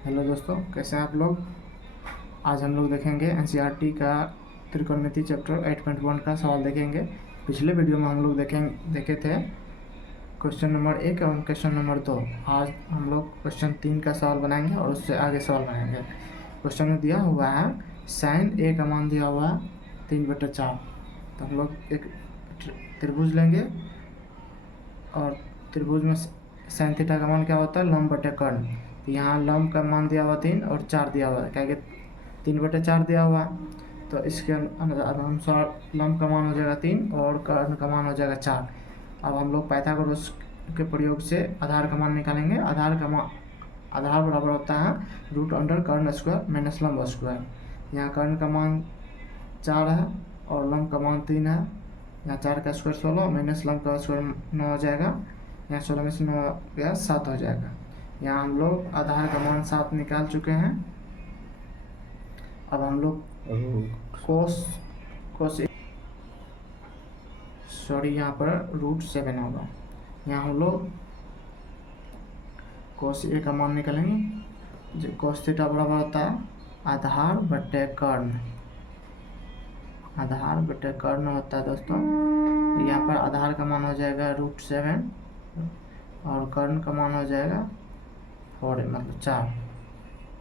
Hello दोस्तों, कैसे हैं आप लोग। आज हम लोग देखेंगे एनसीईआरटी का त्रिकोणमिति चैप्टर 8.1 का सवाल देखेंगे। पिछले वीडियो में हम लोग देखे थे क्वेश्चन नंबर 1 और क्वेश्चन नंबर 2। आज हम लोग क्वेश्चन 3 का सवाल बनाएंगे और उससे आगे सवाल बनाएंगे। क्वेश्चन में दिया हुआ है साइन ए का मान दिया हुआ है 3/4। तो हम लोग एक त्रिभुज लेंगे और त्रिभुज में साइन थीटा का मान क्या होता है, लंब बटे कर्ण। तो यहाँ लंब का मान दिया हुआ 3 और 4 दिया हुआ है, क्या कि 3/4 दिया हुआ है। तो इसके अनुसार लंब का मान हो जाएगा 3 और कर्ण का मान हो जाएगा 4। अब हम लोग पाइथागोरस के प्रयोग से आधार का मान निकालेंगे। आधार बराबर होता है √अंडर कर्ण स्क्वायर माइनस लंब स्क्वायर। यहाँ कर्ण का मान 4 है और लंब का मान 3 है। यहाँ 4 का स्क्वायर 16 माइनस लंब का स्क्वायर 9 हो जाएगा। यहाँ 16 में से 9 गया 7 हो जाएगा। यहाँ हम लोग आधार का मान 7 निकाल चुके हैं। अब हम लोग यहाँ पर √7 होगा। यहाँ हम लोग cos A का मान निकालेंगे। जो cos थीटा बराबर होता है आधार बटे कर्ण। आधार बटे कर्ण होता है दोस्तों। यहाँ पर आधार का मान हो जाएगा √7 और कर्ण का मान हो जाएगा 4 मतलब 4।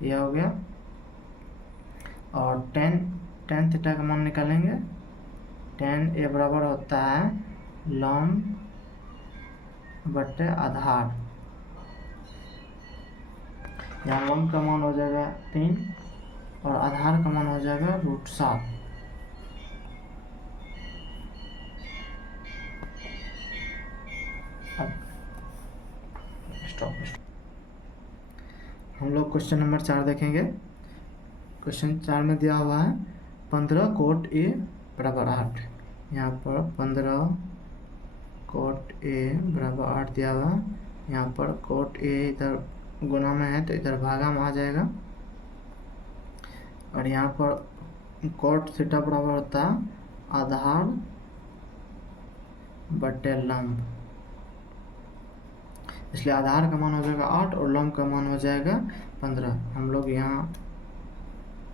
यह हो गया। और tan थीटा का मान निकालेंगे। tan A बराबर होता है लंब बटे आधार। यहाँ लंब का मान हो जाएगा 3 और आधार का मान हो जाएगा √7। हम लोग क्वेश्चन नंबर 4 देखेंगे। क्वेश्चन 4 में दिया हुआ है 15 cot A बराबर 8। यहाँ पर 15 cot A बराबर 8 दिया हुआ है। यहाँ पर cot A इधर गुना में है तो इधर भागा में आ जाएगा। और यहाँ पर cot थीटा बराबर होता है आधार बटे लंब। इसलिए आधार का मान हो जाएगा 8 और लंब का मान हो जाएगा 15। हम लोग यहाँ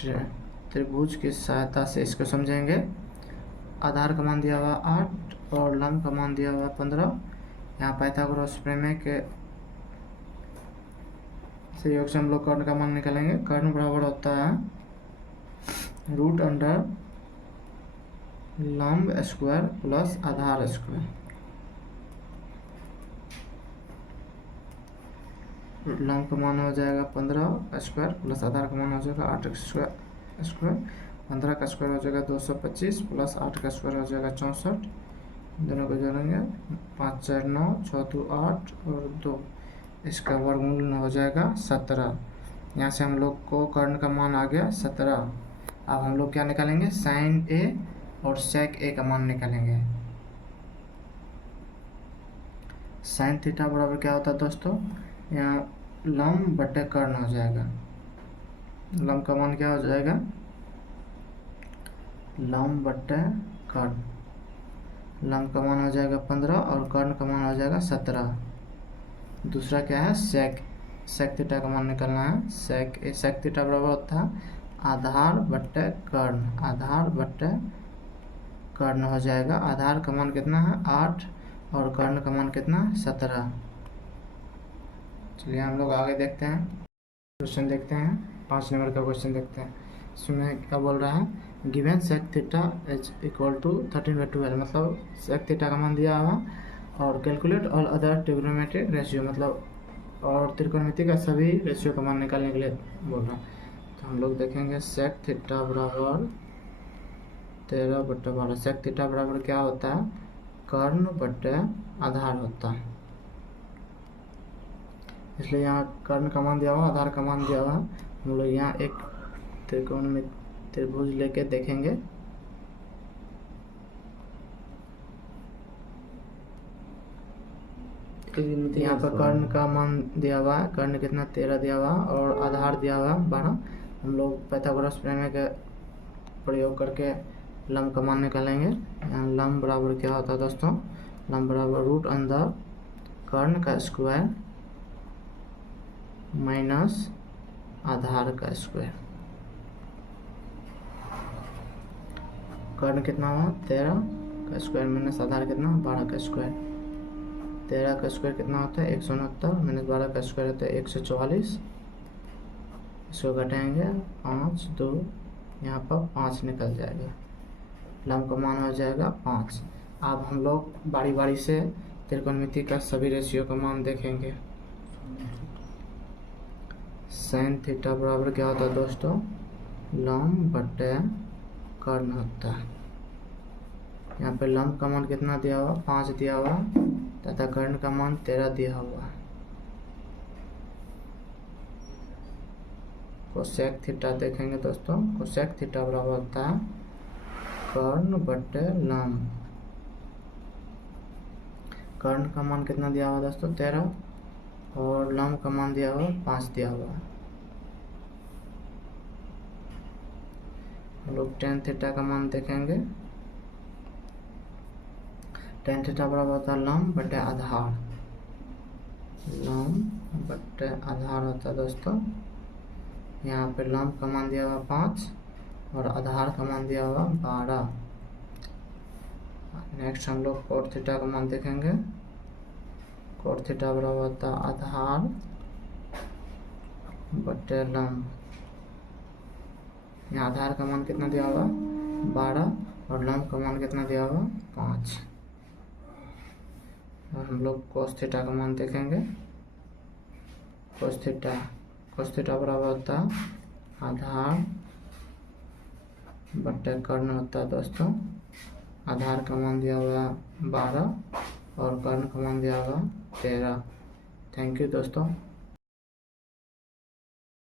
त्रिभुज की सहायता से इसको समझेंगे। आधार का मान दिया हुआ 8 और लंब का मान दिया हुआ 15। यहाँ पाइथागोरस प्रमेय के सहयोग से हम लोग कर्ण का मान निकालेंगे। कर्ण बराबर होता है √अंडर लंब स्क्वायर प्लस आधार स्क्वायर। लंब का मान हो जाएगा 15 स्क्वायर प्लस आधार का मान हो जाएगा 8 स्क्वायर। 15 का स्क्वायर हो जाएगा 225 प्लस 8 का स्क्वायर हो जाएगा 64। दोनों को जोड़ेंगे 5 4 9 6 2 8 और 2। इसका वर्गमूल हो जाएगा 17। यहाँ से हम लोग को कर्ण का मान आ गया 17। अब हम लोग क्या निकालेंगे, साइन A और सेक A का मान निकालेंगे। साइन थीटा बराबर क्या होता है दोस्तों, यहाँ लंब बटे कर्ण हो जाएगा। लंब का मान क्या हो जाएगा, लंब बटे कर्ण। लंब का मान हो जाएगा 15 और कर्ण का मान हो जाएगा 17। दूसरा क्या है, सेक थीटा का मान निकालना है। सेक थीटा बराबर होता है आधार बटे कर्ण। आधार बटे कर्ण हो जाएगा। आधार का मान कितना है 8 और कर्ण का मान कितना है 17। चलिए हम लोग आगे देखते हैं, क्वेश्चन देखते हैं। 5 नंबर का क्वेश्चन देखते हैं। इसमें क्या बोल रहा है, given sec theta is equal to 13/12। मतलब सेक थीटा का मान दिया हुआ और calculate all other trigonometric ratio, मतलब और त्रिकोणमिति का सभी रेशियो का मान निकालने के लिए बोल रहा है। तो हम लोग देखेंगे सेक थीटा बराबर 13/12। सेक थीटा बराबर क्या होता है, कर्ण बटे आधार होता है। इसलिए यहाँ कर्ण का मान दिया हुआ, आधार का मान दिया हुआ। हम लोग यहाँ एक त्रिभुज लेके देखेंगे। यहाँ पर कर्ण का मान दिया हुआ है। कर्ण कितना 13 दिया हुआ और आधार दिया हुआ 12। हम लोग पाइथागोरस प्रमेय के प्रयोग करके लंब का मान निकालेंगे। यहाँ लंब बराबर क्या होता है दोस्तों, लंब बराबर √अंदर कर्ण का स्क्वायर माइनस आधार का स्क्वायर। कर्ण कितना हुआ 13 का स्क्वायर माइनस आधार कितना 12 का स्क्वायर। 13 का स्क्वायर कितना होता है 169 माइनस 12 का स्क्वायर होता है 144। इसको घटाएंगे 5 2, यहाँ पर 5 निकल जाएगा, लंब का मान हो जाएगा 5। अब हम लोग बारी बारी से त्रिकोणमिति का सभी रेशियो का मान देखेंगे। साइन थीटा बराबर क्या होता है दोस्तों, लंब बटे कर्ण होता है। यहाँ पे लंब का मान कितना दिया हुआ 5 दिया हुआ तथा कर्ण का मान 13 दिया हुआ। कोसेक थीटा देखेंगे दोस्तों, कोसेक थीटा बराबर होता है कर्ण बटे लंब। कर्ण का मान कितना दिया हुआ दोस्तों 13 और लंब का मान दिया हुआ 5 दिया हुआ। हम लोग टेन थीटा का मान देखेंगे। टेन थीटा बराबर होता है लंब बटे आधार, लंब बटे आधार होता है दोस्तों। यहाँ पे लंब का मान दिया हुआ 5 और आधार का मान दिया हुआ 12। नेक्स्ट हम लोग कोट थीटा का मान देखेंगे। कोट थीटा बराबर होता है आधार बटे लंब। यहाँ आधार का मान कितना दिया हुआ 12 और लंब का मान कितना दिया हुआ 5। और हम लोग कोस थीटा का मान देखेंगे। कोस थीटा बराबर होता है आधार बटे कर्ण होता है दोस्तों। आधार का मान दिया हुआ 12 और कर्ण का मान दिया हुआ 13। थैंक यू दोस्तों।